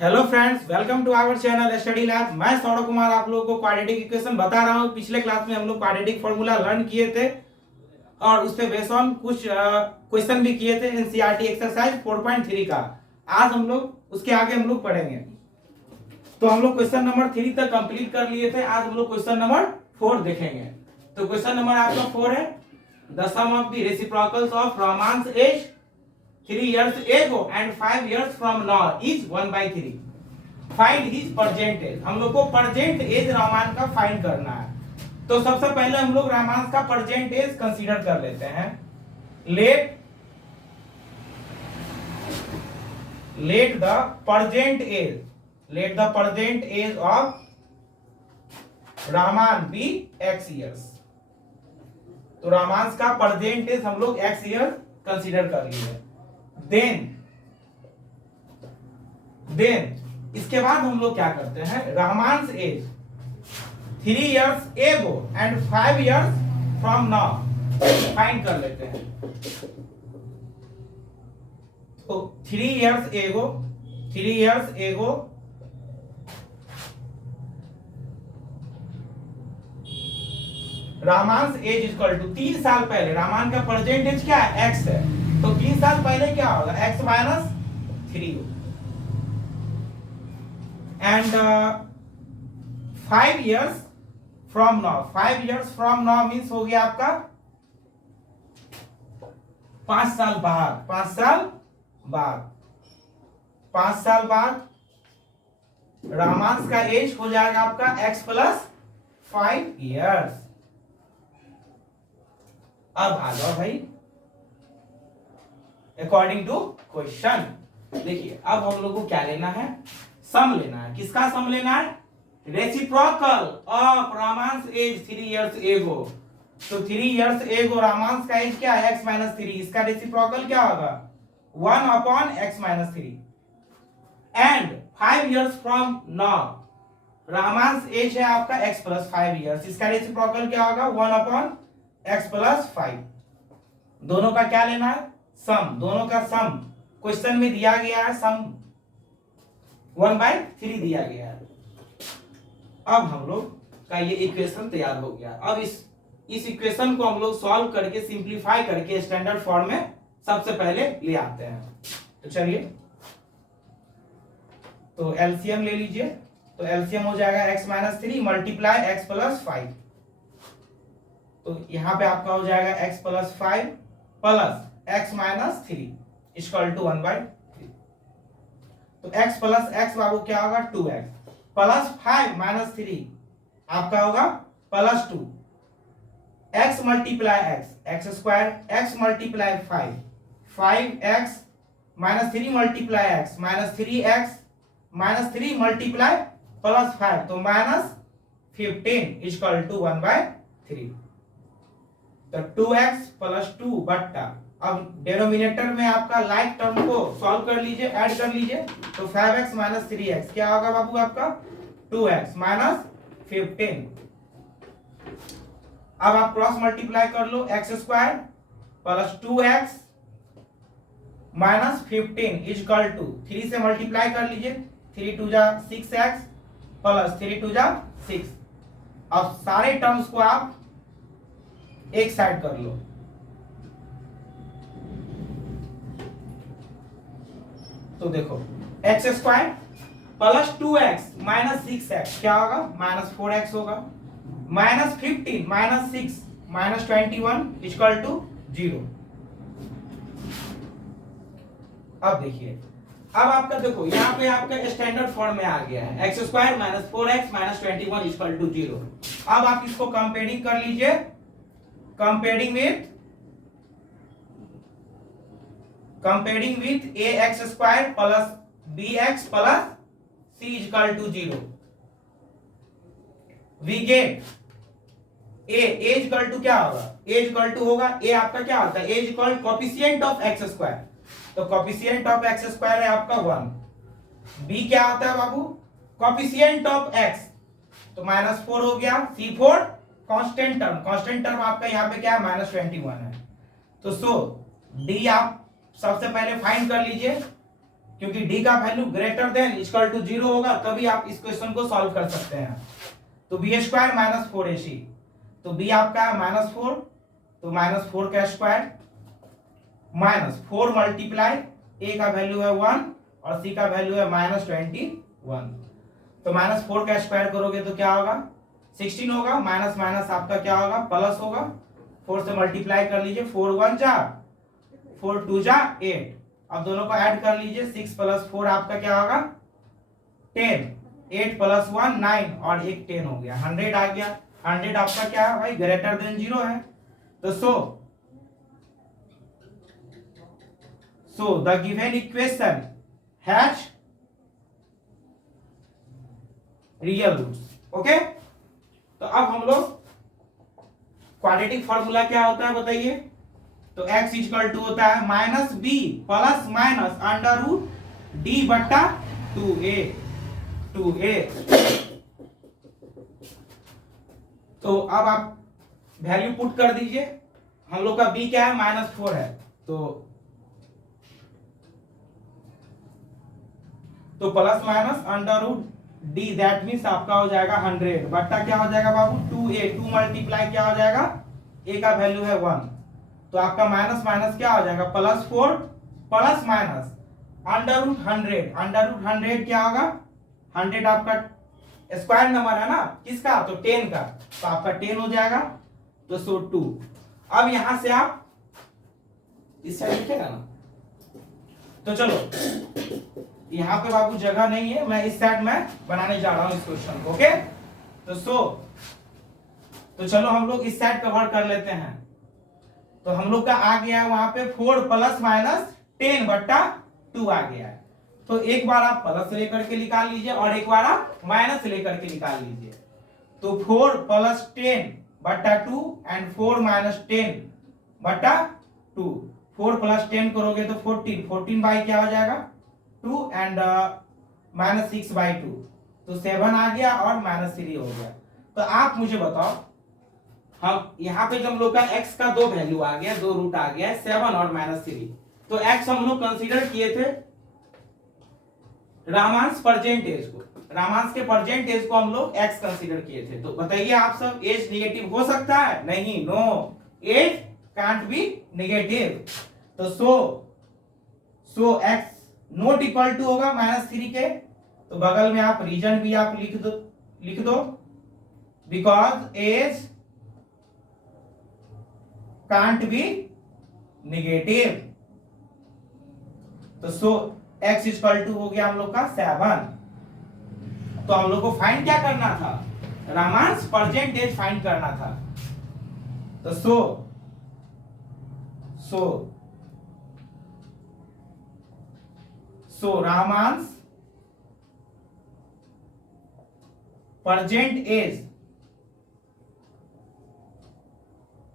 Hello friends, welcome to our channel study lab. मैं सौरभ कुमार आप लोगों को क्वाड्रेटिक इक्वेशन बता रहा हूँ। पिछले क्लास में हम लोग क्वाड्रेटिक फॉर्मूला लर्न किए थे और उस पे बेस ऑन कुछ क्वेश्चन भी किए थे एनसीईआरटी एक्सरसाइज 4.3 का। आज हम लोग उसके आगे हम लोग पढ़ेंगे। तो हम लोग क्वेश्चन नंबर 3 तक कंप्लीट कर लिए थे। आज हम लोग क्वेश्चन नंबर 4 देखेंगे। तो क्वेश्चन नंबर आपका 4 है, the sum of the reciprocals of romance age 3 years ago and 5 years from now is 1/3. Find his present age. हम लोग को present age रामान का फाइंड करना है। तो सबसे पहले हम लोग रामान का present age कंसीडर कर लेते हैं। let the present age of रामान be x years. तो रामांस का present age हम लोग x year कंसीडर कर लिए। देन इसके बाद हम लोग क्या करते हैं, Raman's age 3 years ago and 5 years from now find कर लेते हैं। तो 3 years एगो रामांस एज इक्वल टू 3 साल पहले। रामान का प्रेजेंट एज क्या है, x है। तो 3 साल पहले क्या होगा, x minus 3 and 5 years from now. 5 years from now means हो गया आपका 5 साल बाद। 5 साल बाद रामांस का एज हो जाएगा आपका x प्लस 5 years। अब आ जाओ भाई अकॉर्डिंग टू क्वेश्चन। देखिए अब हम लोग को क्या लेना है, सम लेना है। किसका सम लेना है, रेसिप्रोकल ऑफ रामांस एज 3 years एगो। तो 3 years एगो रामांस का एज क्या है, x माइनस 3। इसका रेसिप्रोकल क्या होगा, 1/x minus 3 and 5 years from now Raman's age है आपका x प्लस 5 years। इसका रेसिप्रोकल क्या होगा, 1/x प्लस 5। दोनों का क्या लेना है, सम। दोनों का सम क्वेश्चन में दिया गया है, सम 1/3 दिया गया है। अब हम लोग का ये इक्वेशन तैयार हो गया। अब इस इक्वेशन को हम लोग सॉल्व करके सिंप्लीफाई करके स्टैंडर्ड फॉर्म में सबसे पहले ले आते हैं। तो चलिए, तो एलसीएम ले लीजिए। तो एलसीएम हो जाएगा x minus 3 multiply x plus 5। तो यहां पे आपका हो जाएगा x plus 5 plus x minus 3 equal to 1/3। तो x प्लस x बाबू क्या होगा, 2x प्लस 5 माइनस 3 आपका होगा plus 2। x multiply x square, x multiply 5x minus 3 multiply x minus 3x minus 3 multiply plus 5 तो माइनस 15 इक्वल टू 1/3। तो 2x plus 2 बट्टा, अब denominator में आपका लाइक टर्म को सॉल्व कर लीजिए, ऐड कर लीजिए। तो 5x माइनस 3x क्या होगा बाबू आपका, 2x माइनस 15। अब आप क्रॉस मल्टीप्लाई कर लो, x square plus 2x minus 15 equal to 3 से मल्टीप्लाई कर लीजिए, 3 2 जा 6x प्लस 3 2 जा 6। अब सारे टर्म्स को आप एक साइड कर लो। तो देखो x square plus 2x minus 6x क्या होगा, माइनस 4x होगा। Minus 15 minus 6 minus 21 equal to 0। अब देखिए, अब आपका देखो यहाँ पे आपका स्टैंडर्ड फॉर्म में आ गया है, x square minus 4x minus 21 equal to 0। अब आप इसको कंपेयरिंग कर लीजिए, comparing with ax square plus bx plus c equal to 0 we get a equal to क्या होगा, a equal to होगा, a आपका क्या होता है, a equal coefficient of x square. तो कोफिशिएंट ऑफ x स्क्वायर है आपका 1। b क्या होता है बाबू, कोफिशिएंट ऑफ x, तो माइनस 4 हो गया। c4 कांस्टेंट टर्म आपका यहाँ पे क्या है, माइनस 21 है। तो सो d आप सबसे पहले फाइंड कर लीजिए, क्योंकि डी का value greater than equal to 0 होगा तभी आप इस क्वेश्चन को सॉल्व कर सकते हैं। तो बी स्क्वायर माइनस 4ac, तो बी आपका है -4, तो -4 का स्क्वायर माइनस 4 मल्टीप्लाई ए का वैल्यू है 1 और सी का वैल्यू है -21, तो -4 का स्क्वायर करोगे तो क्या होगा 16 होगा, माइनस माइनस आपका क्या होगा प्लस होगा, 4 से मल्टीप्लाई कर लीजिए, 4 1 जा 4 2 जा 8, अब दोनों को ऐड कर लीजिए, 6 + 4 आपका क्या होगा 10, 8 + 1 9 और एक 10 हो गया, 100 आ गया। 100 आपका क्या है भाई ग्रेटर देन 0 है। तो so the given equation has real roots. Okay, तो अब हम लोग क्वाड्रेटिक फॉर्मूला क्या होता है बताइए। तो x = होता है -b प्लस माइनस √d/2a। तो अब आप वैल्यू पुट कर दीजिए, हम लोग का b क्या है -4 है, तो plus minus √d, that means आपका हो जाएगा 100 बट्टा क्या हो जाएगा बाबू 2a, 2 मल्टीप्लाई क्या हो जाएगा a का वैल्यू है 1, तो आपका माइनस माइनस क्या हो जाएगा +4 प्लस माइनस √100 क्या होगा 100 आपका स्क्वायर नंबर है ना किसका, तो 10 का, तो आपका 10 हो जाएगा, तो 2। अब यहां से आप इस साइड लिखेगा ना, तो चलो यहाँ पे बाबू जगह नहीं है, मैं इस साइड में बनाने जा रहा हूं इस क्वेश्चन को। ओके, तो चलो हम लोग इस साइड कवर कर लेते हैं। तो हम लोग का आ गया है वहां पे 4 + -10/2 आ गया है। तो एक बार आप प्लस लेकर के निकाल लीजिए और एक बार आप माइनस लेकर के निकाल लीजिए। तो 4 + 10/2 एंड 4 - 10/2, 4 + 10 करोगे तो 14 बाई क्या हो जाएगा 2 एंड -6/2, तो 7 आ गया और -3 हो गया। तो आप मुझे बताओ, हम यहाँ पे जब हम लोग का x का 2 वैल्यू आ गया, 2 रूट आ गया 7 और -3, तो x हम लोग कंसीडर किए थे रामांस प्रेजेंट एज को, रामांस के प्रेजेंट एज को हम लोग x कंसीडर किए थे। तो बताइए आप सब, एज निगेटिव हो सकता है? नहीं, no, as can't be negative. तो so x not equal to होगा -3 के, तो बगल में आप रीजन भी आप लिख दो because as can't be negative. तो x = हो गया हम लोग का 7। तो हम लोग को फाइंड क्या करना था, रामांस प्रेजेंट एज फाइंड करना था। तो रामांस प्रेजेंट एज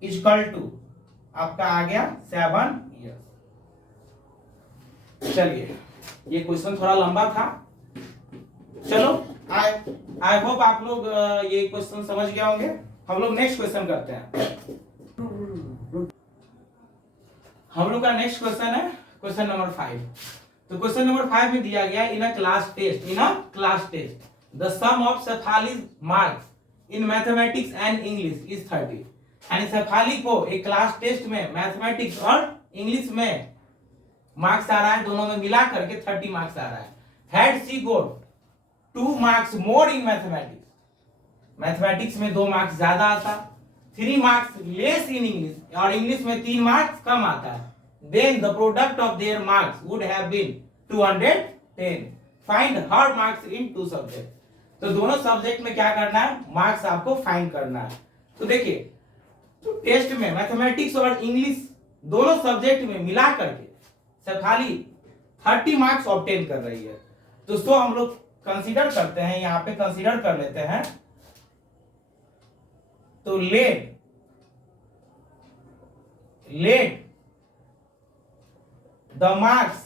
= आपका आ गया 7 ईयर्स। चलिए, ये क्वेश्चन थोड़ा लंबा था, चलो आई होप आप लोग ये क्वेश्चन समझ गए होंगे। हम लोग नेक्स्ट क्वेश्चन करते हैं। हम लोग का नेक्स्ट क्वेश्चन है क्वेश्चन नंबर 5। तो क्वेश्चन नंबर 5 में दिया गया in a class test the sum of Shefali's marks in mathematics and English is 30। यानी शेफाली को एक क्लास टेस्ट में मैथमेटिक्स और इंग्लिश में मार्क्स आ रहा है, दोनों में मिला करके 30 मार्क्स आ रहा है। Had she got 2 marks more in mathematics में 2 मार्क्स ज्यादा आता, 3 मार्क्स लेस इन इंग्लिश, और इंग्लिश में 3 मार्क्स कम आता है, then the product of their marks would have been 210. Find her marks in 2 subjects. तो दोनों सब्जेक्ट में क्या करना है, मार्क्स आपको फाइंड करना है। तो देखिए, तो टेस्ट में मैथमेटिक्स और इंग्लिश दोनों सब्जेक्ट में मिला करके शेफाली 30 मार्क्स ऑब्टेन कर रही है। तो हम लोग कंसीडर करते हैं, यहाँ पे कंसीडर कर लेते हैं। तो let the marks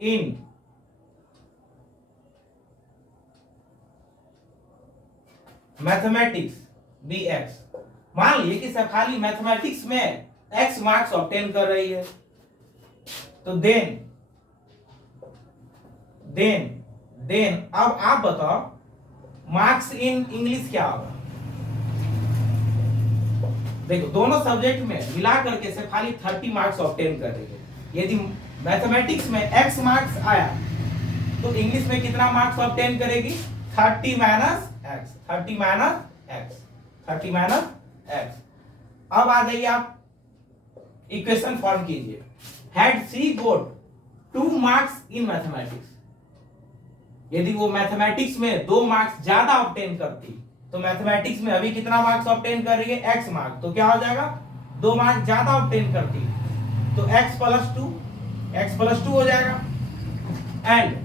in mathematics be x। मान लीजिए कि शेफाली मैथमेटिक्स में x मार्क्स ऑब्टेन कर रही है, तो देन देन अब आप बताओ मार्क्स इन इंग्लिश क्या होगा। देखो दोनों सब्जेक्ट में मिला करके से खाली 30 मार्क्स ऑब्टेन करेंगे। यदि मैथमेटिक्स में x मार्क्स आया तो इंग्लिश में कितना मार्क्स ऑब्टेन करेगी 30 minus x, 30 minus x, 30 minus x. अब आ जाइए आप इक्वेशन फॉर्म कीजिए। Had she got 2 marks in mathematics, यदि वो मैथमेटिक्स में 2 मार्क्स ज्यादा ऑब्टेन करती तो मैथमेटिक्स में अभी कितना मार्क्स ऑब्टेन कर रही है x मार्क्स, तो क्या हो जाएगा 2 मार्क्स ज्यादा ऑब्टेन करती तो x प्लस 2 हो जाएगा। And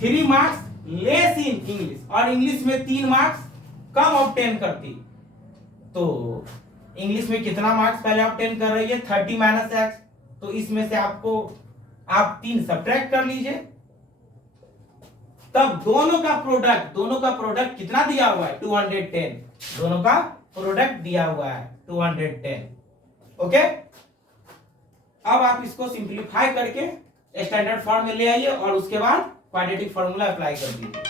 3 marks less in English, और इंग्लिश में 3 मार्क्स कम ऑब्टेन करती तो इंग्लिश में कितना मार्क्स पहले ऑब्टेन कर रही है 30 माइनस एक्स, तो इसमें से आपको आप 3 सब्ट्रैक्ट कर लीजिए, तब दोनों का प्रोडक्ट कितना दिया हुआ है 210, दोनों का प्रोडक्ट दिया हुआ है 210। ओके, अब आप इसको सिंपलीफाई करके स्टैंडर्ड फॉर्म में ले आइए और उसके बाद क्वाड्रेटिक फॉर्मूला अप्लाई कर दीजिए।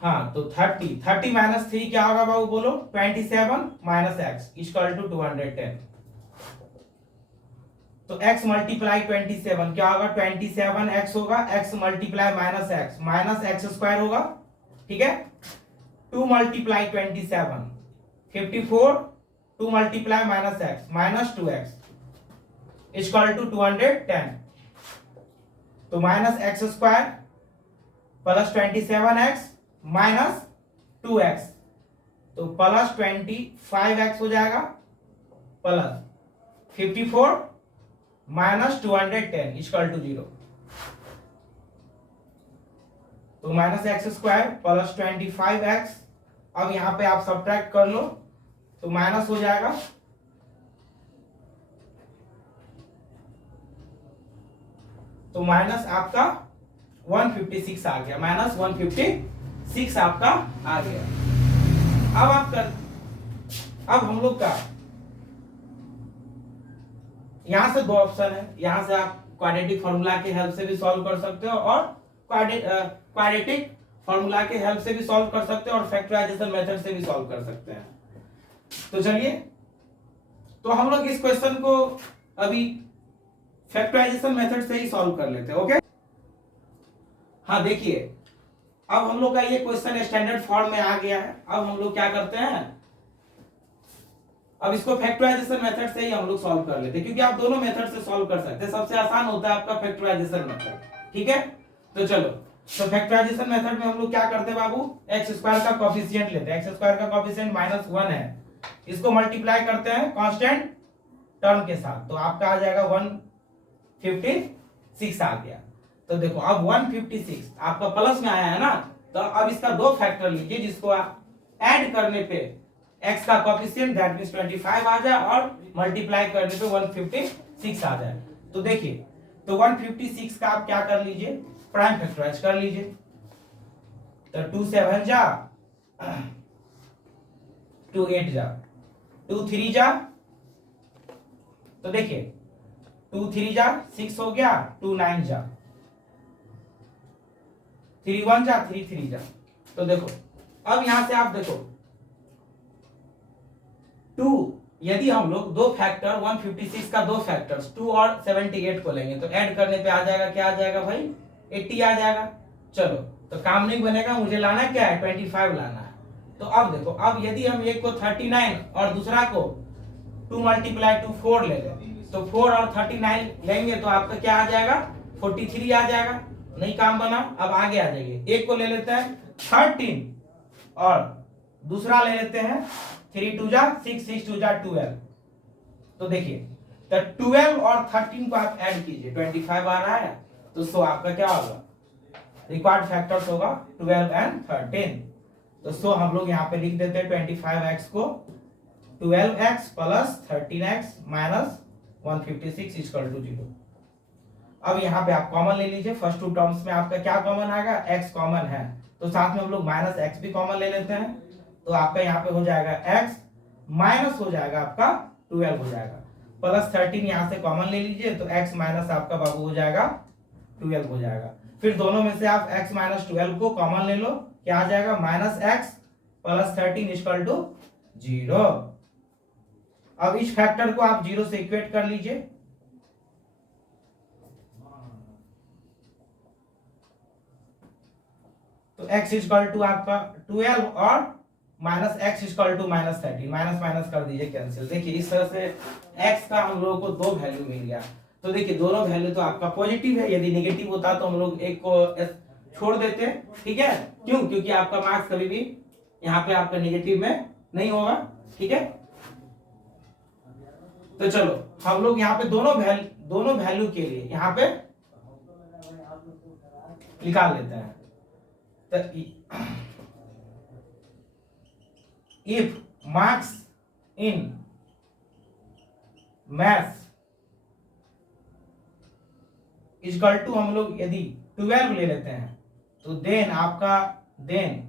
हाँ, तो 30 माइनस 3 क्या होगा बाबू बोलो 27 माइनस एक्स इक्वल टू 210। तो x मल्टीप्लाई 27 क्या होगा 27x होगा, x multiply minus x square होगा, ठीक है। 2 multiply 27 54, 2 multiply minus x minus 2x equal to 210। तो minus x square plus 27x minus 2x, तो प्लस 25x हो जाएगा प्लस 54 माइनस 210 इक्वल टू 0। तो minus x square plus 25x, अब यहां पे आप सब्ट्रैक्ट कर लो तो माइनस हो जाएगा, तो माइनस आपका 156 आ गया, माइनस 156 आपका आ गया। अब हम लोग का यहां से 2 ऑप्शन है, यहां से आप क्वाड्रेटिक फॉर्मूला के हेल्प से भी सॉल्व कर सकते हो और क्वाड्रेटिक फॉर्मूला के हेल्प से भी सॉल्व कर सकते हो और फैक्टराइजेशन मेथड से भी सॉल्व कर सकते हैं। तो चलिए, तो हम लोग इस क्वेश्चन को अभी फैक्टराइजेशन मेथड से ही सॉल्व कर लेते हैं। ओके, हाँ देखिए, अब हम लोग का ये क्वेश्चन स्टैंडर्ड फॉर्म में आ गया है। अब हम लोग क्या करते हैं, अब इसको फैक्टराइजेशन मेथड से ही हम लोग सॉल्व कर लेते हैं, क्योंकि आप दोनों मेथड से सॉल्व कर सकते हैं, सबसे आसान होता है आपका फैक्टराइजेशन मेथड, ठीक है। तो चलो, तो फैक्टराइजेशन मेथड में हम लोग क्या करते हैं बाबू, एक्स स्क्वायर का कोएफिशिएंट लेते हैं, एक्स स्क्वायर का कोएफिशिएंट -1 है, इसको मल्टीप्लाई करते हैं कांस्टेंट टर्म के साथ, तो आपका आ जाएगा 156 आ गया। तो देखो अब 156 आपका प्लस में आया है ना, तो अब इसका 2 फैक्टर लीजिए जिसको आप ऐड करने पे x का कोएफिशिएंट दैट मींस 25 आ जाए और मल्टीप्लाई करने पे 156 आ जाए। तो देखिए, तो 156 का आप क्या कर लीजिए, प्राइम फैक्टराइज कर लीजिए, तो 2 7 जा 2 8 जा 2 3 जा, तो देखिए 2 3 जा 6 हो गया, 2 9 जा 3 1 जा 3 3 जा। तो देखो अब यहां से आप देखो 2, यदि हम लोग 2 फैक्टर 156 का 2 फैक्टर्स 2 और 78 को लेंगे तो ऐड करने पे आ जाएगा, क्या आ जाएगा भाई 80 आ जाएगा। चलो, तो काम नहीं बनेगा, मुझे लाना क्या है 25 लाना है। तो अब देखो, अब यदि हम एक को 39 और दूसरा को 2 मल्टीप्लाई 2 4 ले लें, तो 4 और 39 लेंगे तो आपका क्या आ जाएगा 43 आ जाएगा, नहीं काम बना। अब आगे आ जाइए, एक को ले लेते हैं 13 और दूसरा ले लेते हैं 3 2 जा 6 6 2 जा 12। तो देखिए, तो 12 और 13 को आप ऐड कीजिए, 25 आ रहा है, तो सो आपका क्या होगा, रिक्वायर्ड फैक्टर्स होगा 12 एंड 13। तो सो हम लोग यहाँ पे लिख देते हैं 25x को 12x plus 13x minus 156 equal to 0। अब यहाँ पे आप कॉमन ले लीजिए, फर्स्ट 2 टर्म्स में आपका क्या कॉमन आएगा, x कॉमन है, तो साथ में हम लोग माइनस x भी कॉमन ले लेते हैं, तो आपका यहाँ पे हो जाएगा x माइनस हो जाएगा आपका 12 हो जाएगा। प्लस 13 यहाँ से कॉमन ले लीजिए, तो x माइनस आपका बाबू हो जाएगा 12 हो जाएगा। फिर दोनों में से आप x माइनस 12 को कॉमन ले लो, क्या आ जाएगा minus x plus 13 equal to 0। अब इस फैक्टर को आप 0 से इक्वेट कर लीजिए, तो x इक्वल टू आपका 12 और minus x equal to minus 13, minus minus कर दीजिए कैंसिल। देखिए इस तरह से x का हम लोगों को दो वैल्यू मिल गया। तो देखिए दोनों वैल्यू तो आपका पॉजिटिव है, यदि नेगेटिव होता तो हम लोग एक को छोड़ देते, ठीक है। क्यों? क्योंकि आपका मार्क्स कभी भी यहाँ पे आपका नेगेटिव में नहीं होगा, ठीक है। तो चलो हम लोग यहाँ पे दोनों वैल्यू के लिए यहाँ पे निकाल लेते हैं। तो if marks in maths equal to हम लोग यदि 12 ले लेते हैं, तो then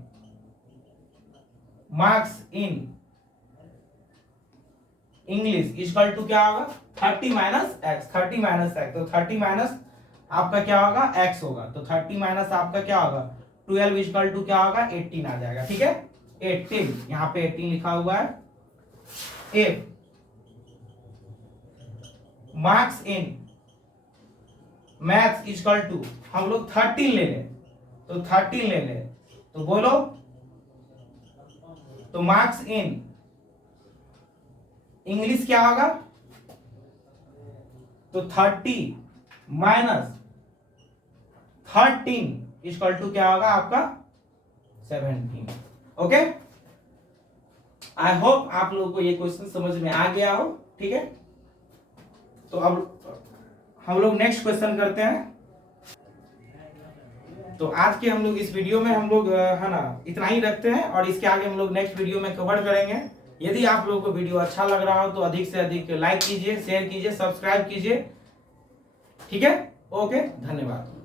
marks in English equal to क्या होगा 30 माइनस एक्स, 30 माइनस एक्स, तो 30 माइनस आपका क्या होगा x होगा, तो 30 माइनस आपका क्या होगा 12 इक्वल टू क्या होगा 18 आ जाएगा, ठीक है। 18 यहाँ पे 18 लिखा हुआ है। If marks in maths equal to हम लोग 13 ले लें, तो 13 ले लें, तो बोलो तो मार्क्स इन इंग्लिश क्या होगा, तो 30 माइनस 13 इक्वल टू क्या होगा आपका 17। ओके, आई होप आप लोगों को ये क्वेश्चन समझ में आ गया हो, ठीक है। तो अब हम लोग नेक्स्ट क्वेश्चन करते हैं। तो आज के हम लोग इस वीडियो में हम लोग है ना इतना ही रखते हैं, और इसके आगे हम लोग नेक्स्ट वीडियो में कवर करेंगे। यदि आप लोगों को वीडियो अच्छा लग रहा हो तो अधिक से अधिक लाइक कीजिए, शेयर कीजिए, सब्सक्राइब कीजिए, ठीक है। ओके, धन्यवाद।